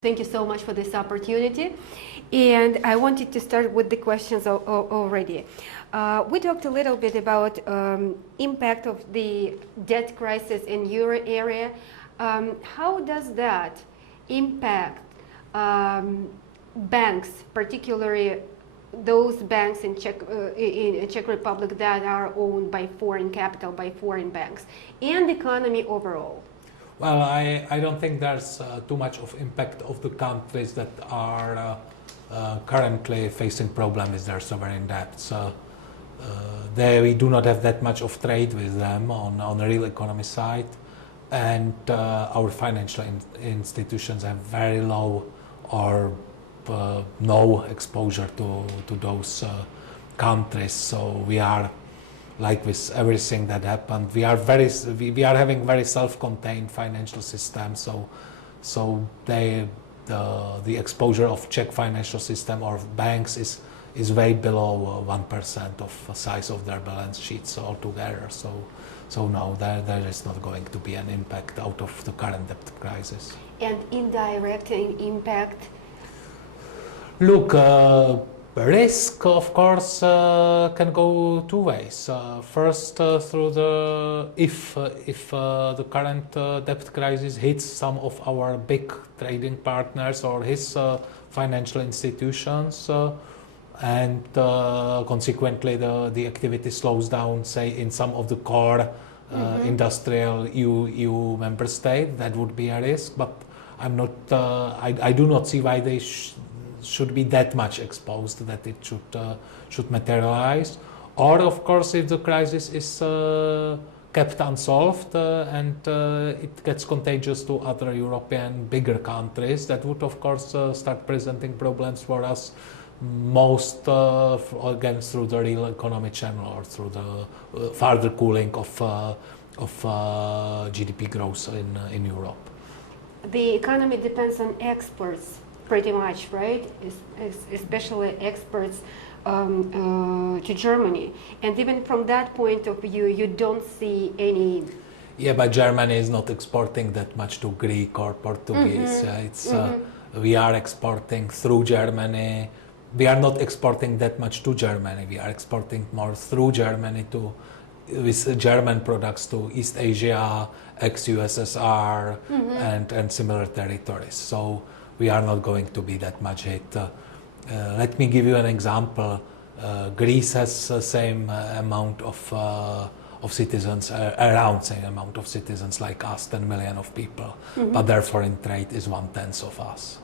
Thank you so much for this opportunity. And I wanted to start with the questions already. We talked a little bit about impact of the debt crisis in euro area. How does that impact banks, particularly those banks in Czech Republic that are owned by foreign capital, by foreign banks, and the economy overall? Well, I don't think there's too much of impact of the countries that are currently facing problems with their sovereign debt. So we do not have that much of trade with them on the real economy side, and our financial institutions have very low or no exposure to those countries. So we are, like with everything that happened, we are having very self-contained financial system. So the exposure of Czech financial system or banks is way below 1% of size of their balance sheets altogether. So no, there is not going to be an impact out of the current debt crisis. And indirect impact? Look, risk, of course, can go two ways. First, through if the current debt crisis hits some of our big trading partners or his financial institutions, and consequently the activity slows down, say in some of the core industrial EU member states, that would be a risk. But I'm not. I do not see why they should be that much exposed that it should materialize. Or of course, if the crisis is kept unsolved and it gets contagious to other European bigger countries, that would of course start presenting problems for us, most again through the real economy channel or through the further cooling of GDP growth in Europe. The economy depends on exports pretty much, right? Especially exports to Germany. And even from that point of view, you don't see any... Yeah, but Germany is not exporting that much to Greek or Portuguese. We are exporting through Germany. We are not exporting that much to Germany. We are exporting more through Germany with German products to East Asia, ex-USSR, and similar territories. So we are not going to be that much hit. Let me give you an example. Greece has the same amount of citizens, around same amount of citizens like us, 10 million of people, but their foreign trade is 1/10 of us.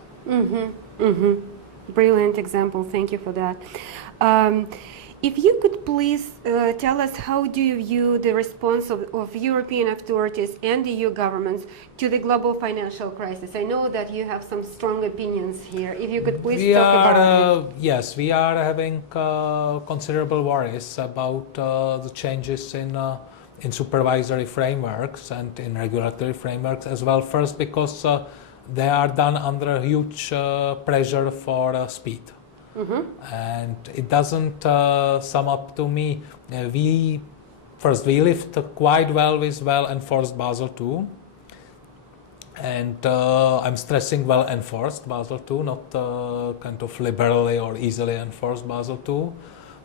Brilliant example, thank you for that. If you could please tell us, how do you view the response of European authorities and EU governments to the global financial crisis? I know that you have some strong opinions here. If you could please talk about it. Yes, we are having considerable worries about the changes in supervisory frameworks and in regulatory frameworks as well. First, because they are done under huge pressure for speed. And it doesn't sum up to me. We lived quite well with well-enforced Basel II, and I'm stressing well-enforced Basel II, not kind of liberally or easily enforced Basel II.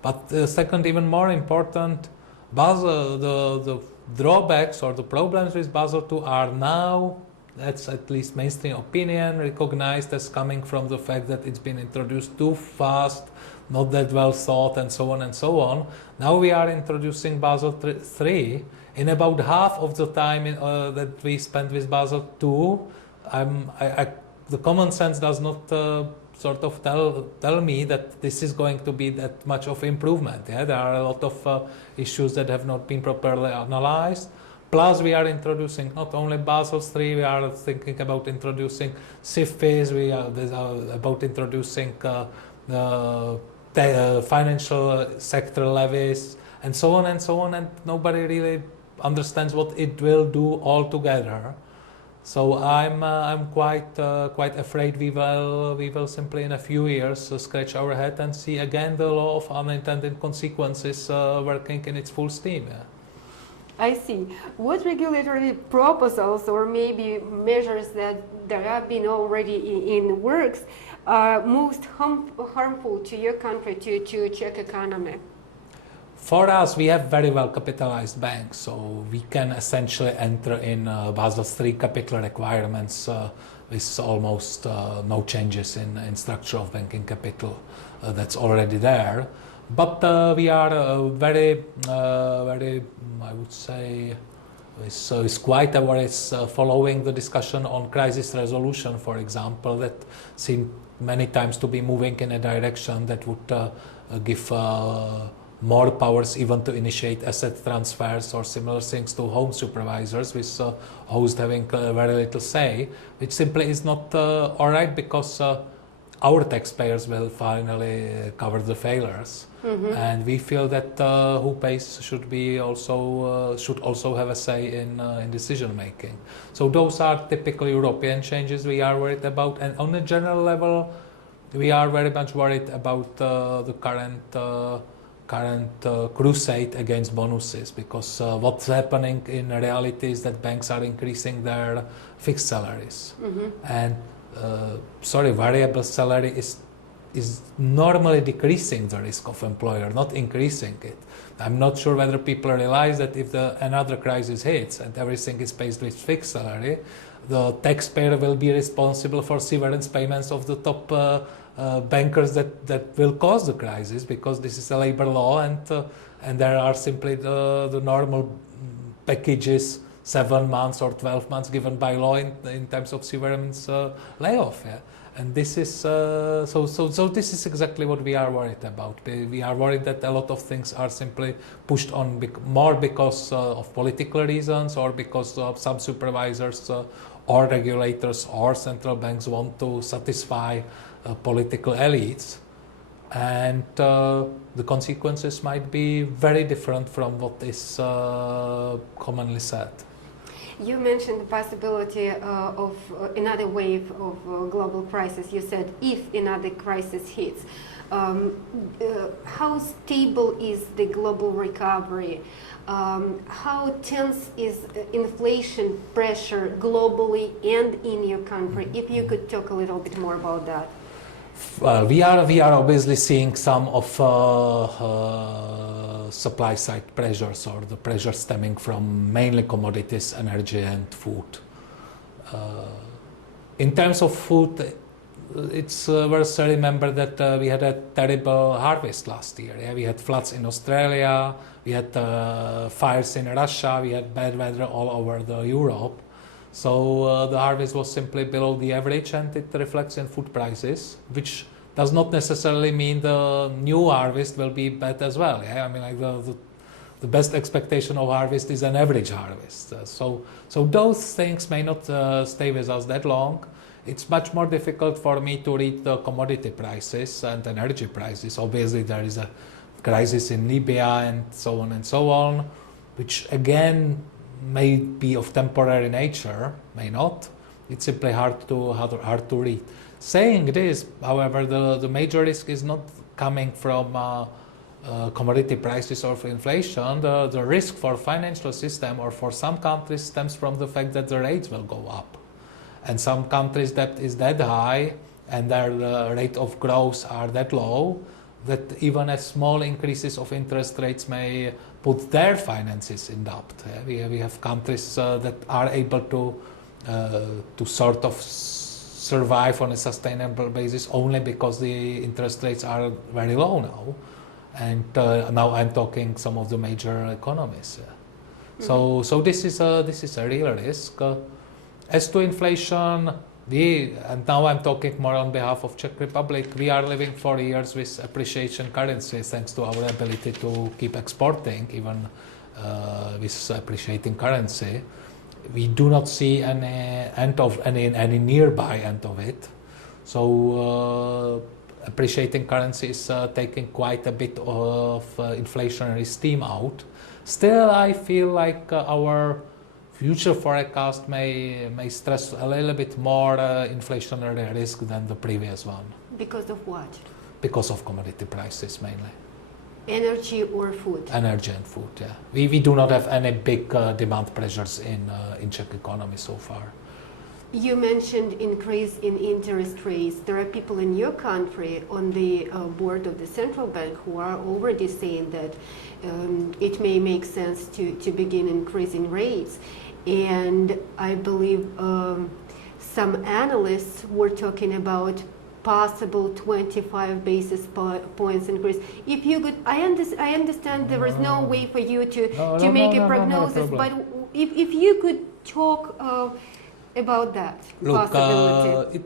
But second, even more important, Basel, the drawbacks or the problems with Basel II are now, that's at least mainstream opinion, recognized as coming from the fact that it's been introduced too fast, not that well thought, and so on and so on. Now we are introducing Basel III in about half of the time that we spent with Basel II. The common sense does not sort of tell me that this is going to be that much of improvement. Yeah? There are a lot of issues that have not been properly analyzed. Plus, we are introducing not only Basel III, we are thinking about introducing SIFIs, we are about introducing financial sector levies, and so on and so on, and nobody really understands what it will do altogether. So I'm quite afraid we will simply in a few years scratch our head and see again the law of unintended consequences working in its full steam. Yeah. I see. What regulatory proposals or maybe measures that there have been already in works are most harmful to your country, to Czech economy? For us, we have very well capitalized banks, so we can essentially enter in Basel III capital requirements with almost no changes in structure of banking capital that's already there. But we are very, I would say, is quite aware. It's following the discussion on crisis resolution, for example, that seem many times to be moving in a direction that would give more powers even to initiate asset transfers or similar things to home supervisors, with host having very little say, which simply is not all right, because our taxpayers will finally cover the failures. Mm-hmm. And we feel that who pays should also have a say in decision making. So those are typical European changes we are worried about, and on a general level, we are very much worried about the current crusade against bonuses, because what's happening in reality is that banks are increasing their fixed salaries. Mm-hmm. And variable salary is normally decreasing the risk of employer, not increasing it. I'm not sure whether people realize that if another crisis hits and everything is paid with fixed salary, the taxpayer will be responsible for severance payments of the top bankers that will cause the crisis, because this is a labor law, and there are simply the normal packages, 7 months or 12 months given by law in terms of severance layoff. Yeah? And this is so this is exactly what we are worried about. We are worried that a lot of things are simply pushed on more because of political reasons, or because some supervisors or regulators or central banks want to satisfy political elites, and the consequences might be very different from what is commonly said. You mentioned the possibility of another wave of global crisis. You said if another crisis hits. How stable is the global recovery? How tense is inflation pressure globally and in your country? If you could talk a little bit more about that. We are obviously seeing some of supply side pressures, or the pressure stemming from mainly commodities, energy and food. In terms of food, it's worth to remember that we had a terrible harvest last year. Yeah? We had floods in Australia, we had fires in Russia, we had bad weather all over Europe. So the harvest was simply below the average, and it reflects in food prices, which does not necessarily mean the new harvest will be bad as well. Yeah? I mean, like the best expectation of harvest is an average harvest. So those things may not stay with us that long. It's much more difficult for me to read the commodity prices and energy prices. Obviously, there is a crisis in Libya and so on, which again may be of temporary nature, may not. It's simply hard to read. Saying this, however, the major risk is not coming from commodity prices or inflation. The risk for financial system or for some countries stems from the fact that the rates will go up. And some countries that is that high and their rate of growth are that low, that even as small increases of interest rates may put their finances in doubt. We have countries that are able to sort of survive on a sustainable basis only because the interest rates are very low now. And now I'm talking some of the major economies. Mm-hmm. So this is a real risk. As to inflation, and now I'm talking more on behalf of Czech Republic, we are living for years with appreciation currency thanks to our ability to keep exporting even with appreciating currency. We do not see any nearby end of it. So appreciating currency is taking quite a bit of inflationary steam out. Still, I feel like our future forecast may stress a little bit more inflationary risk than the previous one. Because of what? Because of commodity prices mainly. Energy or food? Energy and food, yeah. We do not have any big demand pressures in Czech economy so far. You mentioned increase in interest rates. There are people in your country on the board of the central bank who are already saying that it may make sense to begin increasing rates. And I believe some analysts were talking about possible 25 basis points increase. If you could, I understand there is no way for you to make a prognosis, but if you could talk about that possibility.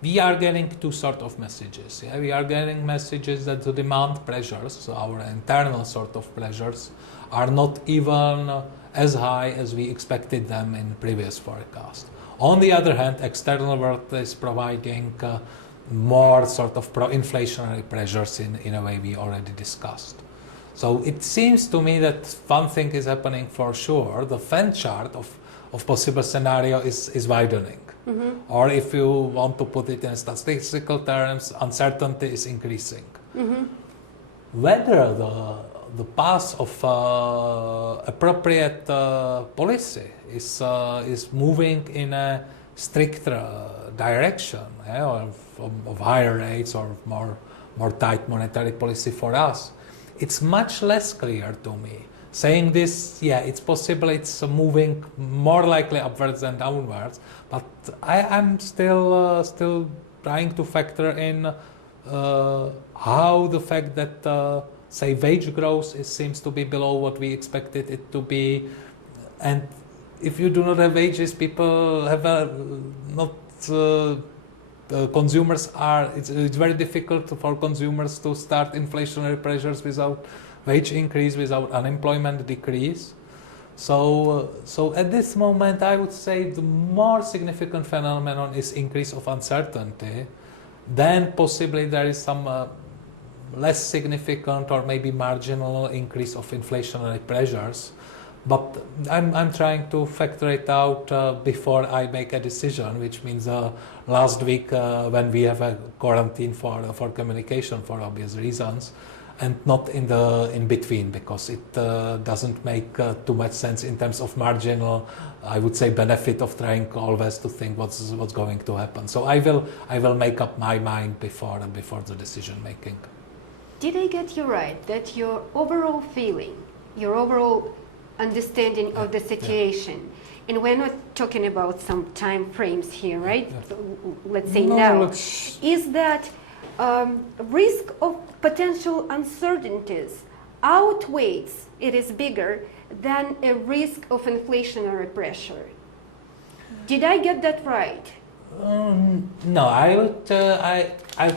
We are getting two sort of messages. Yeah? We are getting messages that the demand pressures, so our internal sort of pressures, are not even as high as we expected them in previous forecast. On the other hand, external world is providing more sort of pro-inflationary pressures in a way we already discussed. So it seems to me that one thing is happening for sure. The fan chart of possible scenario is widening. Mm-hmm. Or if you want to put it in statistical terms, uncertainty is increasing. Mm-hmm. Whether the path of appropriate policy is moving in a stricter direction, of higher rates or more tight monetary policy for us, it's much less clear to me. Saying this, yeah, it's possible it's moving more likely upwards than downwards, but I'm still trying to factor in how the fact that say wage growth seems to be below what we expected it to be, and if you do not have wages, people have consumers are. It's very difficult for consumers to start inflationary pressures without wage increase, without unemployment decrease. So at this moment, I would say the more significant phenomenon is increase of uncertainty. Then possibly there is some less significant or maybe marginal increase of inflationary pressures. But I'm trying to factor it out before I make a decision, which means last week when we have a quarantine for communication for obvious reasons, and not in between, because it doesn't make too much sense in terms of marginal, I would say, benefit of trying always to think what's going to happen. So I will make up my mind before the decision making. Did I get you right that your overall feeling, your overall understanding of the situation, and we're not talking about some time frames here, right? Yeah. So, let's say now, is that risk of potential uncertainties outweighs, it is bigger than a risk of inflationary pressure. Did I get that right? No, I'll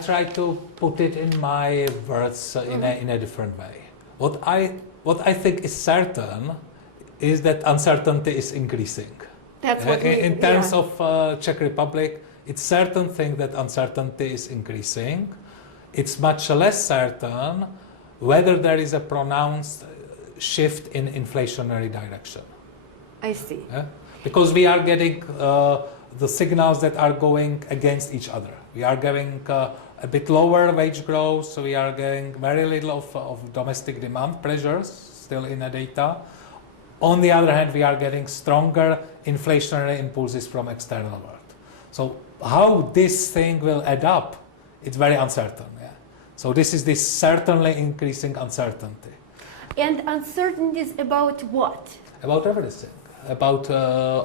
try to put it in my words in a different way. What I think is certain is that uncertainty is increasing. That's what in terms of Czech Republic, it's certain thing that uncertainty is increasing. It's much less certain whether there is a pronounced shift in inflationary direction. I see. Because we are getting the signals that are going against each other. We are getting a bit lower wage growth, so we are getting very little of domestic demand pressures still in the data. On the other hand, we are getting stronger inflationary impulses from external world. So how this thing will add up, it's very uncertain. Yeah. So this certainly increasing uncertainty. And uncertainties about what? About everything. About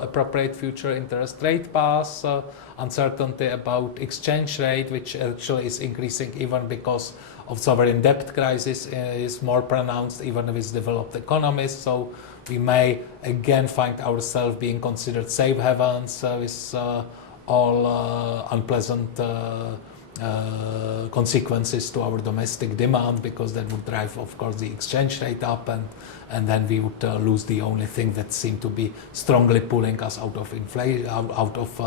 appropriate future interest rate paths, uncertainty about exchange rate, which actually is increasing even because of sovereign debt crisis is more pronounced even with developed economies. So we may again find ourselves being considered safe havens with all unpleasant consequences to our domestic demand, because that would drive, of course, the exchange rate up, and then we would lose the only thing that seemed to be strongly pulling us out of inflation, out of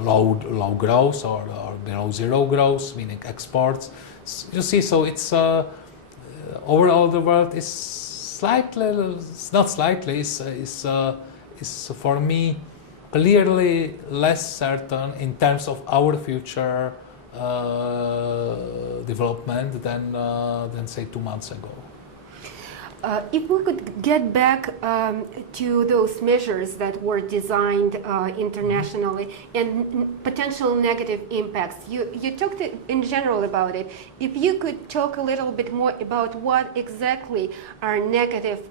low growth or below zero growth, meaning exports. You see, so it's overall the world is slightly, not slightly, is for me clearly less certain in terms of our future development than say 2 months ago. If we could get back to those measures that were designed internationally and potential negative impacts, you talked in general about it. If you could talk a little bit more about what exactly are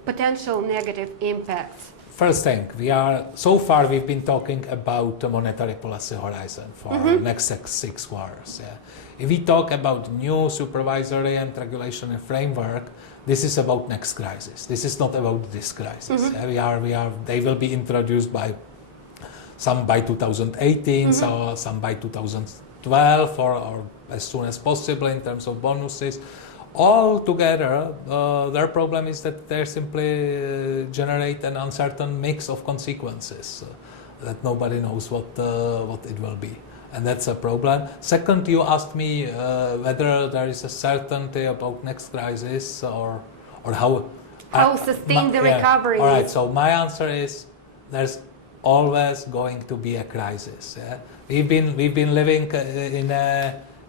potential negative impacts. First thing, so far we've been talking about the monetary policy horizon for next 6 quarters. Yeah. If we talk about new supervisory and regulatory framework, this is about next crisis. This is not about this crisis. They will be introduced by some by 2018, so some by 2012, or as soon as possible in terms of bonuses. All together, their problem is that they simply generate an uncertain mix of consequences that nobody knows what it will be. And that's a problem. Second, you asked me whether there is a certainty about next crisis or how Sustain the recovery. All right. So my answer is there's always going to be a crisis. Yeah? We've been living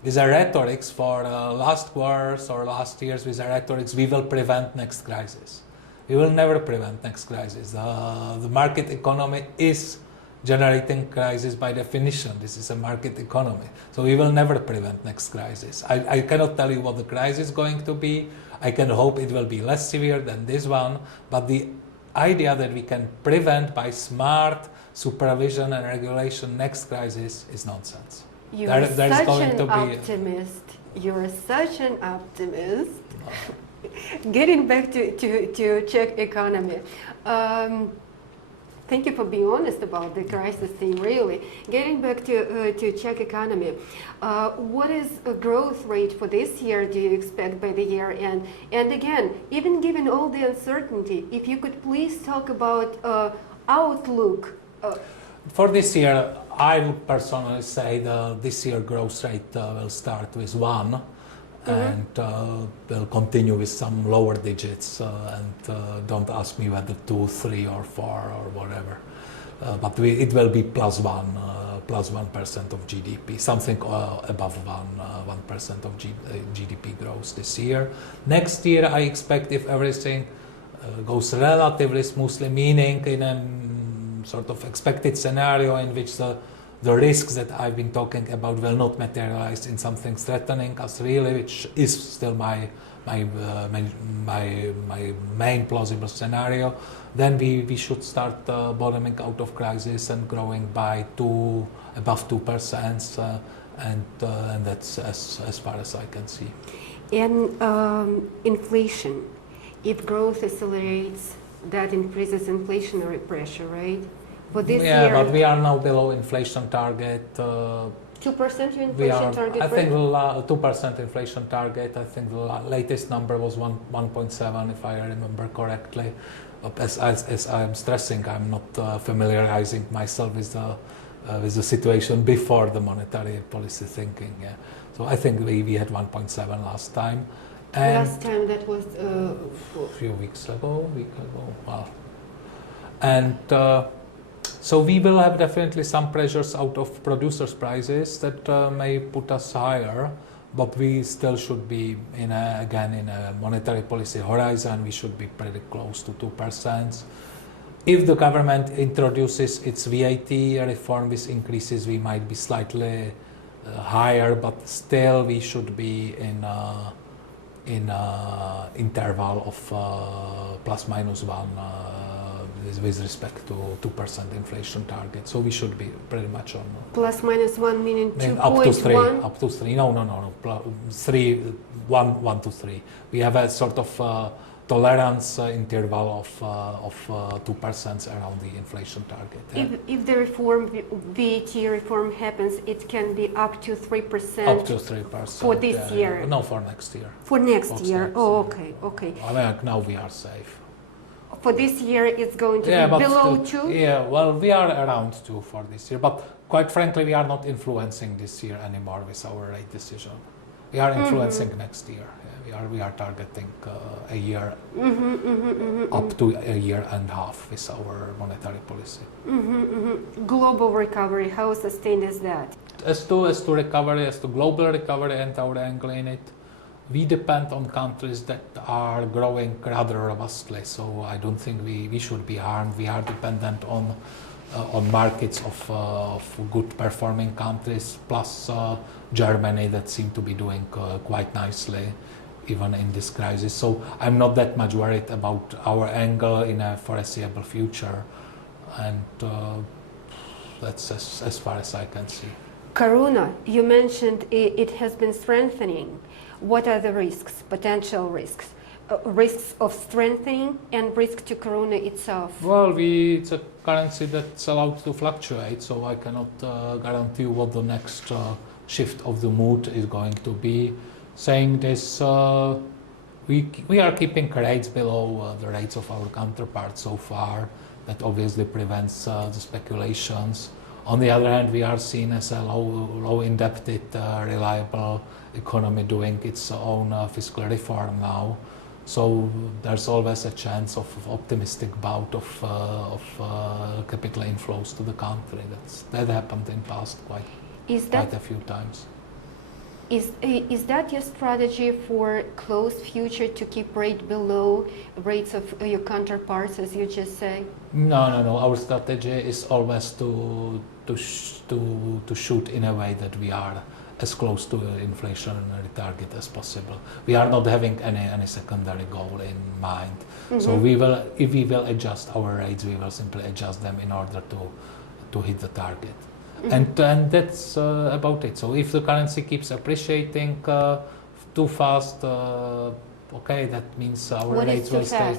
with a rhetorics for last quarters or last years with a rhetorics. We will prevent next crisis. We will never prevent next crisis. The market economy is generating crisis by definition. This is a market economy. So we will never prevent next crisis. I cannot tell you what the crisis is going to be. I can hope it will be less severe than this one. But the idea that we can prevent by smart supervision and regulation next crisis is nonsense. You're such an optimist. You're such an optimist. Getting back to Czech economy. Thank you for being honest about the crisis thing, really. Getting back to Czech economy, what is a growth rate for this year do you expect by the year end? And again, even given all the uncertainty, if you could please talk about outlook. For this year, I would personally say this year growth rate will start with 1. And we'll continue with some lower digits, and don't ask me whether 2, 3 or 4 or whatever, but it will be plus 1% of GDP, something above 1% of GDP growth this year. Next year I expect, if everything goes relatively smoothly, meaning in a sort of expected scenario in which the risks that I've been talking about will not materialize in something threatening us really, which is still my main plausible scenario, then we should start bottoming out of crisis and growing by above 2%, and that's as far as I can see. And inflation, if growth accelerates, that increases inflationary pressure, right? For this year, but we are now below inflation target. 2% inflation target? I think 2% inflation target. I think the latest number was 1.7, if I remember correctly. As I'm stressing, I'm not familiarizing myself with the situation before the monetary policy thinking. Yeah. So I think we had 1.7 last time. And last time that was a few weeks ago. Well, and. So we will have definitely some pressures out of producers' prices that may put us higher, but we still should be in a monetary policy horizon. We should be pretty close to 2%. If the government introduces its VAT reform with increases, we might be slightly higher, but still we should be in interval of plus minus 1. With respect to 2% inflation target, so we should be pretty much on plus minus 1, meaning 2.1. Up to 3. No. 3, 1 to 3. We have a sort of tolerance interval of 2% around the inflation target. Yeah? If the VAT reform happens, it can be up to 3%. Up to 3% for this year. No, for next year. For next year. Oh, okay. I mean, now we are safe. For this year, it's going to be below 2? Yeah, well, we are around 2 for this year. But quite frankly, we are not influencing this year anymore with our rate decision. We are influencing next year. Yeah, we are targeting a year, up to a year and a half with our monetary policy. Global recovery, how sustained is that? as to recovery, as to global recovery and our angle in it, we depend on countries that are growing rather robustly. So I don't think we should be harmed. We are dependent on markets of good performing countries, plus Germany that seem to be doing quite nicely even in this crisis. So I'm not that much worried about our angle in a foreseeable future, and that's as far as I can see. Corona, you mentioned it has been strengthening. What are the risks, potential risks? Risks of strengthening and risk to Corona itself? Well, it's a currency that's allowed to fluctuate, so I cannot guarantee what the next shift of the mood is going to be. Saying this, we are keeping rates below the rates of our counterparts so far. That obviously prevents the speculations. On the other hand, we are seen as a low indebted, reliable economy doing its own fiscal reform now. So there's always a chance of optimistic bout of capital inflows to the country. That happened in past quite a few times. Is that your strategy for close future, to keep rate below rates of your counterparts, as you just say? No. Our strategy is always to shoot in a way that we are as close to inflationary target as possible. We are not having any secondary goal in mind. Mm-hmm. So if we will adjust our rates, we will simply adjust them in order to hit the target. Mm-hmm. And that's about it. So if the currency keeps appreciating too fast, okay, that means our rates will stay.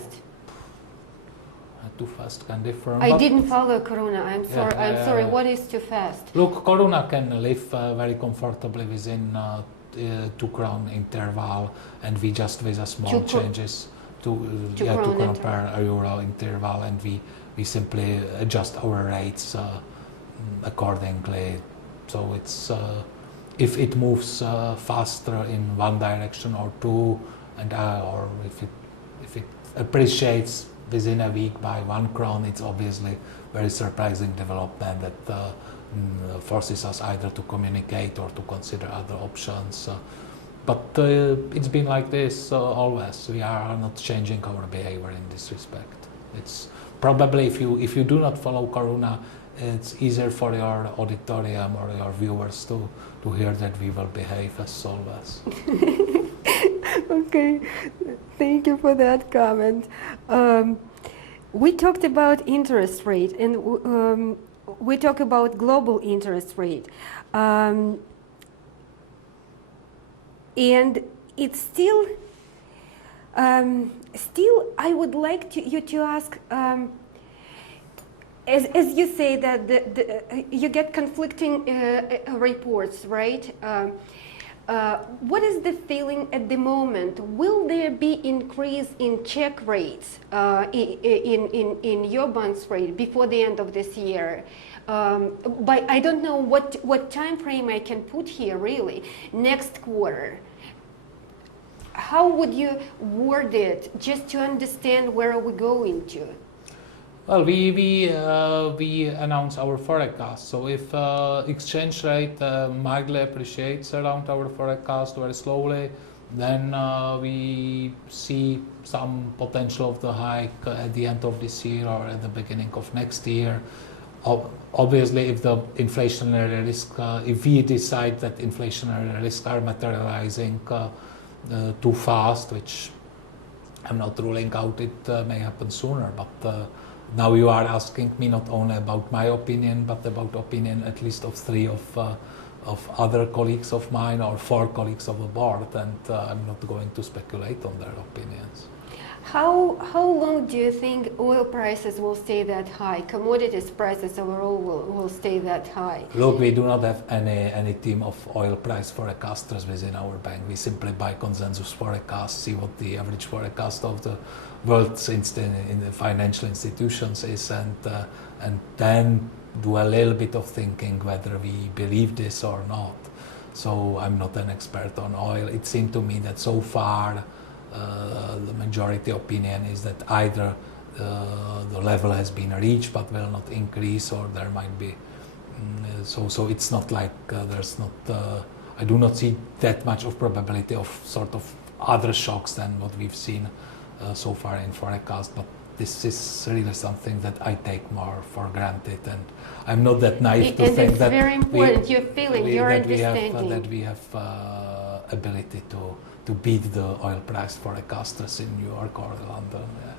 Too fast can differ. I didn't follow Corona. I'm sorry. What is too fast? Look, Corona can live very comfortably within 2 crown interval, and we just with a small changes to 2 crown per euro interval, and we simply adjust our rates accordingly. So it's if it moves faster in one direction or two, and or if it appreciates within a week by 1 crown, it's obviously very surprising development that forces us either to communicate or to consider other options. But it's been like this always. We are not changing our behavior in this respect. It's probably if you do not follow Corona, it's easier for your auditorium or your viewers to hear that we will behave as always. Okay, thank you for that comment. We talked about interest rate, and we talk about global interest rate, and it's still I would like you to ask. As you say that you get conflicting reports, right? What is the feeling at the moment? Will there be increase in Czech rates in your bonds rate before the end of this year? But I don't know what time frame I can put here. Really, next quarter. How would you word it, just to understand where are we going to? Well, we announce our forecast. So if exchange rate mildly appreciates around our forecast very slowly, then we see some potential of the hike at the end of this year or at the beginning of next year. Obviously, if the inflationary risk, if we decide that inflationary risks are materializing too fast, which I'm not ruling out, it may happen sooner, but. Now you are asking me not only about my opinion, but about opinion at least of 3 of other colleagues of mine or 4 colleagues of the board, and I'm not going to speculate on their opinions. How long do you think oil prices will stay that high? Commodities prices overall will stay that high? Look, we do not have any team of oil price forecasters within our bank. We simply buy consensus forecasts, see what the average forecast of the world's in the financial institutions is, and then do a little bit of thinking whether we believe this or not. So I'm not an expert on oil. It seemed to me that so far the majority opinion is that either the level has been reached but will not increase, or there might be So it's not like there's not. I do not see that much of probability of sort of other shocks than what we've seen so far in forecast. But this is really something that I take more for granted, and I'm not that naive to And think it's that very important, your feeling, your understanding. that we have ability to beat the oil price forecasters in New York or London. Yeah.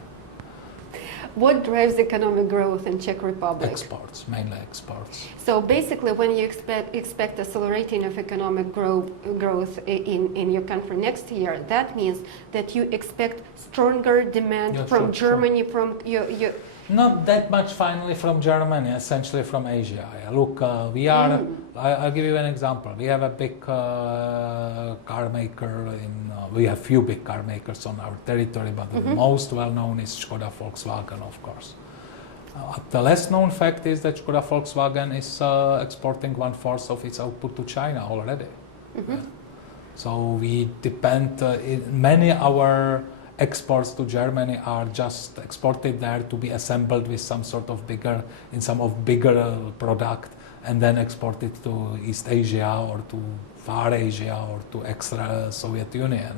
What drives economic growth in Czech Republic? Exports, mainly exports. So basically, when you expect accelerating of economic growth in your country next year, that means that you expect stronger demand from Germany, from your. Not that much finally from Germany, essentially from Asia. Look, we are, I'll give you an example. We have a big car maker we have few big car makers on our territory, but the most well-known is Škoda Volkswagen, of course. The less known fact is that Škoda Volkswagen is exporting 1/4 of its output to China already. Yeah. So we depend, many our exports to Germany are just exported there to be assembled with some sort of bigger product and then exported to East Asia or to Far Asia or to extra Soviet Union.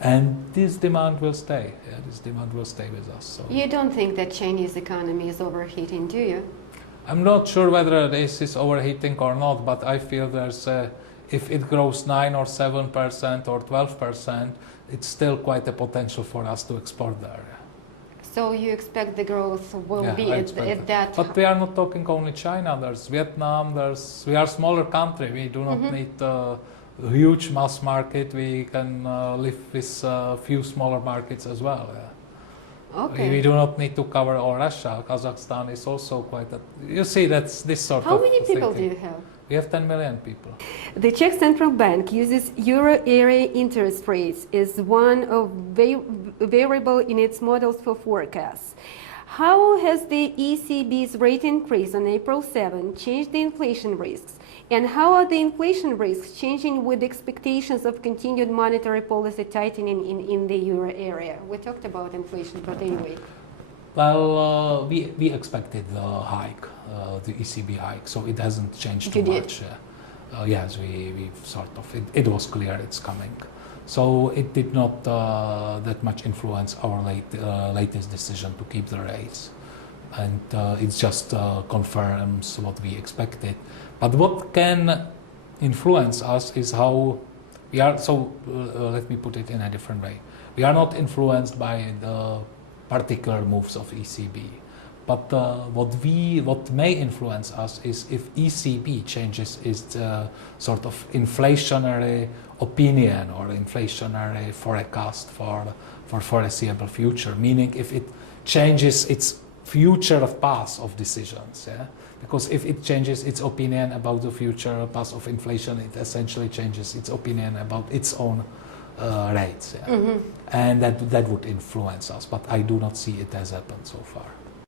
And this demand will stay. Yeah, this demand will stay with us. So. You don't think that Chinese economy is overheating, do you? I'm not sure whether this is overheating or not, but I feel if it grows 9 or 7% or 12%, it's still quite a potential for us to export there. So you expect the growth will be at that? But we are not talking only China. There's Vietnam. We are a smaller country. We do not need a huge mass market. We can live with a few smaller markets as well. Yeah. Okay. We do not need to cover all Russia. Kazakhstan is also quite. You see, that's this sort of. How many people thinking. do you have? We have 10 million people. The Czech Central Bank uses euro area interest rates as one of variable in its models for forecasts. How has the ECB's rate increase on April 7 changed the inflation risks? And how are the inflation risks changing with expectations of continued monetary policy tightening in the euro area? We talked about inflation, but anyway. Well, we expected the hike, the ECB hike, so it hasn't changed too much. Yes, we sort of, it was clear it's coming. So it did not that much influence our latest decision to keep the rates. And it just confirms what we expected. But what can influence us is how we are, so let me put it in a different way. We are not influenced by the particular moves of ECB. But what may influence us is if ECB changes its sort of inflationary opinion or inflationary forecast for foreseeable future. Meaning if it changes its future path of decisions. Yeah? Because if it changes its opinion about the future path of inflation, it essentially changes its opinion about its own rates. Yeah? And that would influence us. But I do not see it has happened so far.